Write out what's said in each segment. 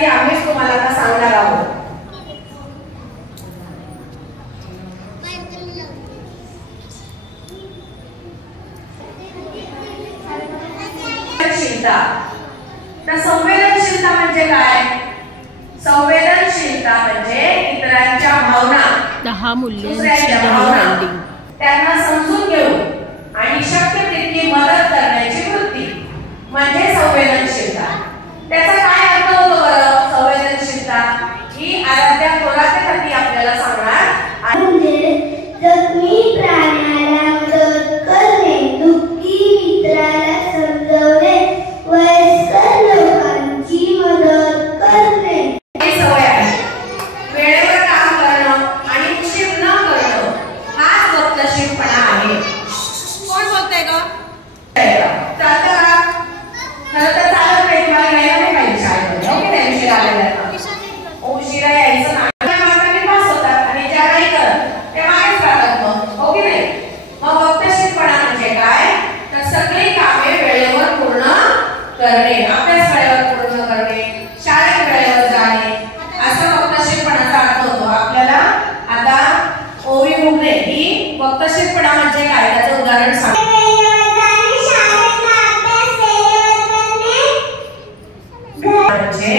त्यासाठी आम्हीच तुम्हाला आता सांगणार आहोत. तर संवेदनशीलता म्हणजे काय? संवेदनशीलता म्हणजे इतरांच्या भावना, 10 मूल्यांची भावना त्यांना समजून घेऊन आणि शक्य तितकी मदत करण्याची वृत्ती म्हणजे संवेदनशीलता. त्याचा काय अर्थ होतो बरं? संवेदनशीलता ही आराध्या थोरात आपल्याला सांगणार. म्हणजे जखमी प्राण्याला मदत करणे, दुःखी मित्राला समजवणे, वयस्कर लोकांची मदत करणे. ही सवय आहे. वेळेवर काम करणं आणि उशीर न करणं हाच वक्तशीरपणा आहे. कोण बोलतंय ग? चालतं का? खरं तर चालत नाही. तुम्हाला यायला नाही पाहिजे शाळेमध्ये. हो की नाही? उशीर आलेला उशिरा यायचं नाही. पास होतात आणि ज्या नाही करत ते मागेच राहतात मग. हो की नाही? मग वक्तशीरपणा म्हणजे काय? तर सगळी कामे वेळेवर पूर्ण करणे, अभ्यास वेळेवर पूर्ण करणे, शाळेत वेळेवर जाणे, असा वक्तशीरपणाचा अर्थ होतो. आपल्याला आता ओवी मुगले ही वक्तशीरपणा म्हणजे काय त्याचं उदाहरण सांग. म्हणजे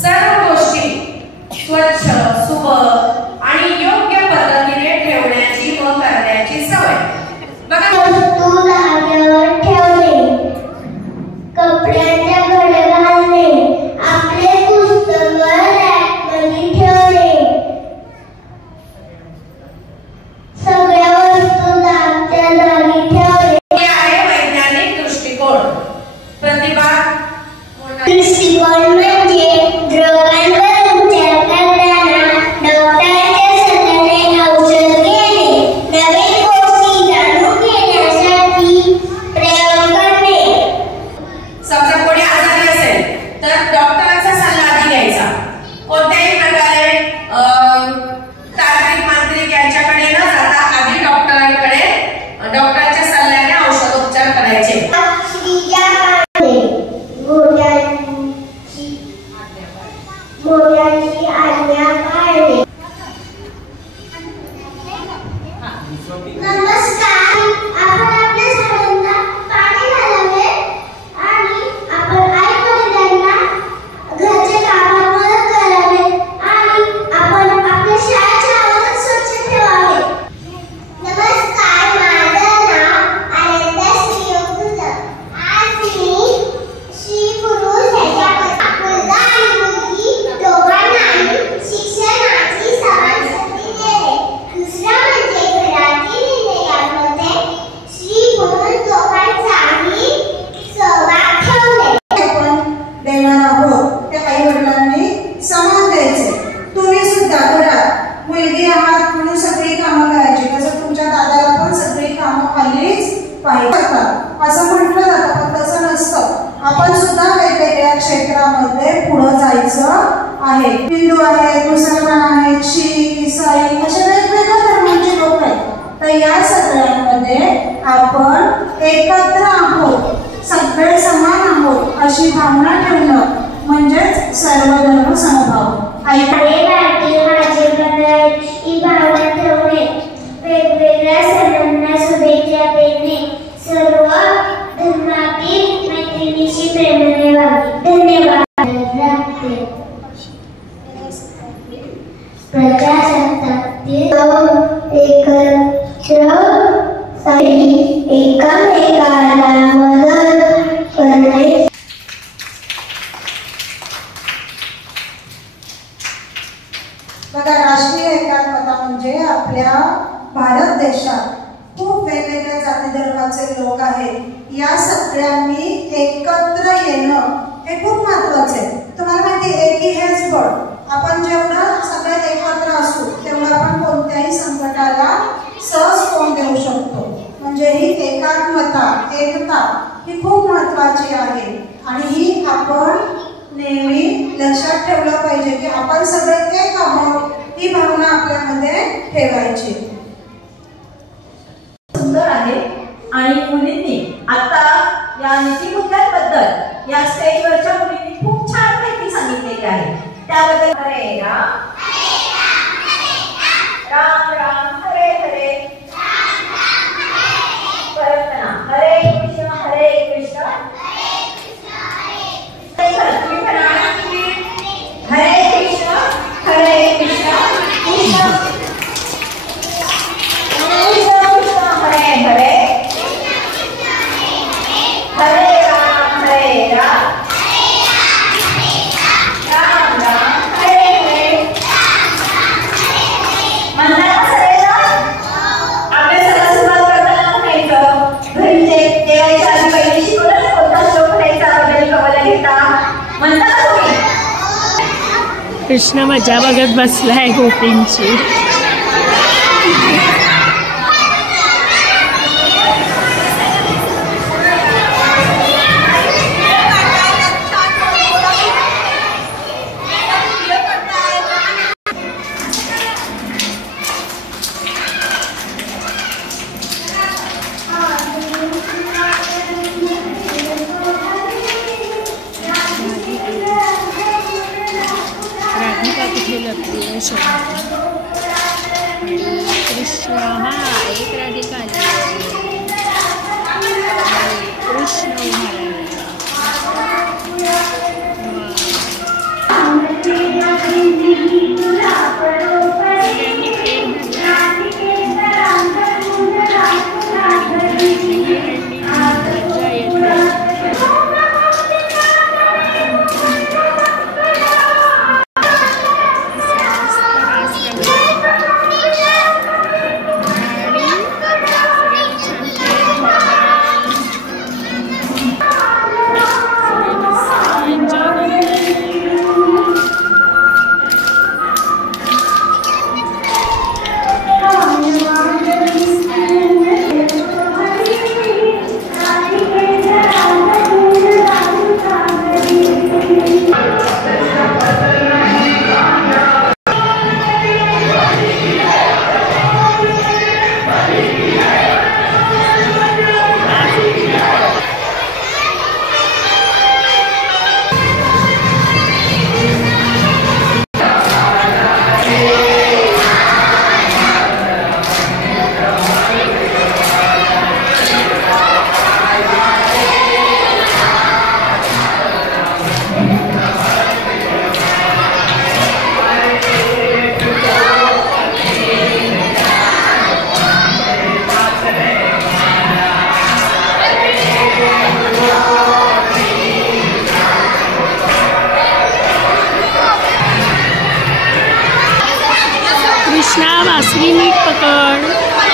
सर्व गोष्टी स्वच्छ, सुबक आणि योग्य पद्धतीने ठेवण्याची व करण्याची सवय. बघा, वस्तू जागेवर ठेवणे, कपड्यांच्या घड्या घालणे, आपले पुस्तक रॅकमध्ये ठेवणे, सगळ्या वस्तू जागच्या जागी ठेवणे. हे आहे वैज्ञानिक दृष्टिकोन. प्रतिभा दृष्टिकोन म्हणजे रोगांवर उपचार करताना डॉक्टरांच्या सल्ल्याने औषध घेणे, नवीन गोष्टी जाणून घेण्यासाठी प्रयोग करणे. समजा कोणी आजारी असेल तर डॉक्टरांचा सल्ला आधी घ्यायचा. कोणत्याही प्रकारे तांत्रिक मांत्रिक यांच्याकडे न जाता आधी डॉक्टरांच्या सल्ल्याने औषधोपचार करायचे. मोठ्यांची आज्ञा पाळणे. नमस्कार. आपण आपल्या झाडांना पाणी घालावे आणि आपण आई-वडिलांना घरच्या कामात मदत करावे आणि आपण आपल्या शाळेचे आवाज स्वच्छ ठेवावे. नमस्कार. माझं नाव आराध्या श्रीयोग तुझं. आज मी श्री पुरुष ह्याच्या मुलगा आणि मुलगी दोघांनाही शिक्षणाची समान संधी देणे. दुसरं म्हणजे घरातील निर्णयांमध्ये स्त्री पुरुष दोघांचाही सहभाग ठेवणे. आपण देणार आहोत त्या आई वडिलांनी समान द्यायचे. तुम्ही सुद्धा घरात मुलगी आहात म्हणून सगळी कामं करायची. तसं तुमच्या दादाला पण सगळी कामं आलीच पाहिजे असं म्हटलं जातं, पण तसं नसतं. आपण सुद्धा वेगवेगळ्या क्षेत्रामध्ये पुढे जायचं आहे. हिंदू आहेत, मुसलमान आहेत, शीख, इसाई असे वेगवेगळ्या धर्मांचे लोक आहेत. तर या सगळ्यांमध्ये आपण एकत्र आहोत, सगळे समान आहोत अशी भावना ठेवणं म्हणजेच सर्वधर्म समभाव. भारतीय माझे बदल ही भावना ठेवणे, वेगवेगळ्या सणांना शुभेच्छा देणे, सर्व धर्मातील मैत्रिणीशी प्रेमाने वागणे. धन्यवाद. प्रजासत्ताकातील एकामेकाला मदत करणे. बघा, राष्ट्रीय एकात्मता म्हणजे आपल्या भारत देशात खूप वेगवेगळ्या जाती धर्माचे लोक आहेत. या सगळ्यांनी एकत्र येणं हे खूप महत्वाचे आहे. तुम्हाला माहिती आहे की हेच बळ. आपण जेवढं सगळे एकत्र असू तेवढं आपण कोणत्याही संकटाला सहज तोंड देऊ शकतो. म्हणजे ही एकात्मता, एकता ही खूप महत्वाची आहे आणि ही आपण नेहमी लक्षात ठेवलं पाहिजे की आपण सगळे एक आहोत. ही भावना आपल्यामध्ये ठेवायची. सुंदर आहे आणि मुलींनी आता या नीतिमूल्यांबद्दल या स्टेजवरच्या मुलींनी त्याबद्दल हरे राम राम राम हरे हरे परत ना हरे कृष्ण तुम्ही म्हणा हरे कृष्ण कृष्ण कृष्ण हरे हरे हरे राम राम राम हरे हरे म्हणताना सगळेजण अभ्यासाला सुरुवात करताना म्हणायचं घरी देवाच्या आधी पहिले शिकवलं ना कोणता श्लोक म्हणायचा बदल कवल घेता म्हणता का तुम्ही कृष्ण मजा बघत बसलाय गोपींची. कृष्ण हा एक राधिका कृष्ण कृष्णा बासरी नीट पकड.